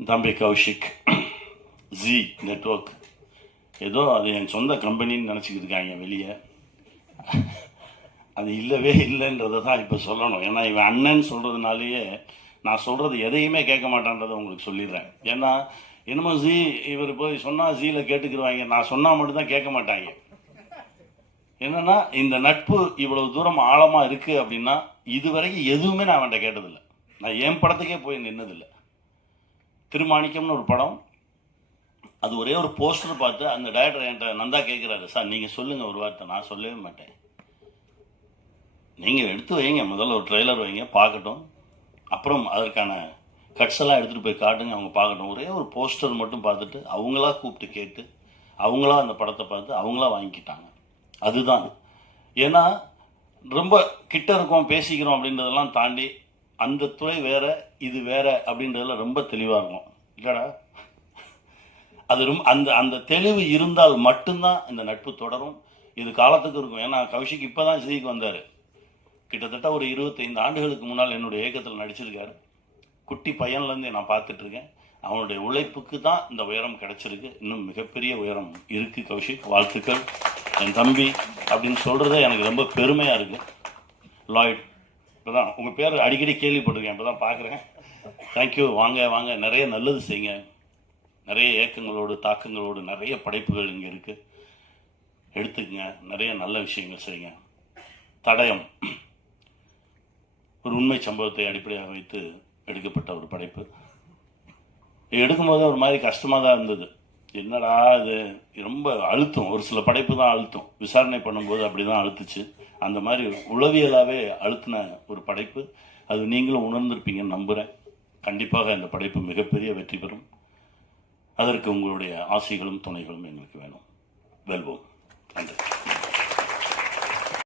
தம்பி Kaushik G network ஏதோ அது என் சொந்த கம்பெனின்னு நினச்சிக்கிட்டு இருக்காங்க வெளியே. அது இல்லவே இல்லைன்றதை தான் இப்போ சொல்லணும். ஏன்னா இவன் அண்ணன் சொல்கிறதுனாலேயே நான் சொல்கிறது எதையுமே கேட்க மாட்டான்றதை உங்களுக்கு சொல்லிடுறேன். ஏன்னா என்னமோ ஜி இவர் போய் சொன்னால் ஜியில் கேட்டுக்கிடுவாங்க, நான் சொன்னால் மட்டும்தான் கேட்க மாட்டாங்க. என்னன்னா இந்த நட்பு இவ்வளவு தூரம் ஆழமாக இருக்குது அப்படின்னா இதுவரைக்கும் எதுவுமே நான் அவன்கிட்ட கேட்டதில்லை. நான் என் படத்துக்கே போய் நின்னதில்லை. திருமாணிக்கம்னு ஒரு படம், அது ஒரே ஒரு போஸ்டர் பார்த்து அந்த டைரக்டர் என்கிட்ட நந்தா கேட்குறாரு, சார் நீங்கள் சொல்லுங்கள் ஒரு வார்த்தை. நான் சொல்லவே மாட்டேன், நீங்கள் எடுத்து வைங்க, முதல்ல ஒரு ட்ரெய்லர் வைங்க பார்க்கட்டும், அப்புறம் அதற்கான கட்ஸ் எல்லாம் எடுத்துகிட்டு போய் காட்டுங்க, அவங்க பார்க்கட்டும். ஒரே ஒரு போஸ்டர் மட்டும் பார்த்துட்டு அவங்களா கூப்பிட்டு கேட்டு அவங்களா அந்த படத்தை பார்த்து அவங்களா வாங்கிக்கிட்டாங்க. அதுதான். ஏன்னா ரொம்ப கிட்ட இருக்கோம் பேசிக்கிறோம் அப்படின்றதெல்லாம் தாண்டி அந்த துறை வேற இது வேற அப்படின்றதுல ரொம்ப தெளிவாக இருக்கும் இல்லைடா. அது ரொம்ப அந்த அந்த தெளிவு இருந்தால் மட்டும்தான் இந்த நட்பு தொடரும். இது காலத்துக்கு இருக்கும். ஏன்னா கௌஷிக் இப்போ தான் சிக்கு வந்தார். கிட்டத்தட்ட ஒரு 25 ஆண்டுகளுக்கு முன்னால் என்னுடைய இயக்கத்தில் நடிச்சிருக்காரு. குட்டி பையன்லேருந்து நான் பார்த்துட்ருக்கேன். அவனுடைய உழைப்புக்கு தான் இந்த உயரம் கிடைச்சிருக்கு. இன்னும் மிகப்பெரிய உயரம் இருக்குது கௌஷிக். வாழ்த்துக்கள் என் தம்பி அப்படின்னு சொல்கிறதே எனக்கு ரொம்ப பெருமையாக இருக்குது. லாய்ட், இப்போ தான் உங்கள் பேர் அடிக்கடி கேள்விப்பட்டிருக்கேன், இப்போ தான் பார்க்குறேன். தேங்க்யூ. வாங்க வாங்க, நிறைய நல்லது செய்யுங்க. நிறைய இயக்கங்களோடு தாக்கங்களோடு நிறைய படைப்புகள் இங்கே இருக்குது, எடுத்துக்கங்க. நிறைய நல்ல விஷயங்கள் செய்யுங்க. தடயம் ஒரு உண்மை சம்பவத்தை அடிப்படையாக வைத்து எடுக்கப்பட்ட ஒரு படைப்பு. எடுக்கும்போது ஒரு மாதிரி கஷ்டமாக தான் இருந்தது. என்னடா இது ரொம்ப அழுத்தம், ஒரு சில படைப்பு தான் அழுத்தம். விசாரணை பண்ணும்போது அப்படி தான் அழுத்துச்சு. அந்த மாதிரி உளவியலாகவே அழுத்தின ஒரு படைப்பு. அது நீங்களும் உணர்ந்திருப்பீங்கன்னு நம்புகிறேன். கண்டிப்பாக இந்த படைப்பு மிகப்பெரிய வெற்றி பெறும். அதற்கு உங்களுடைய ஆசைகளும் துணைகளும் எங்களுக்கு வேணும். வெல்வோம்.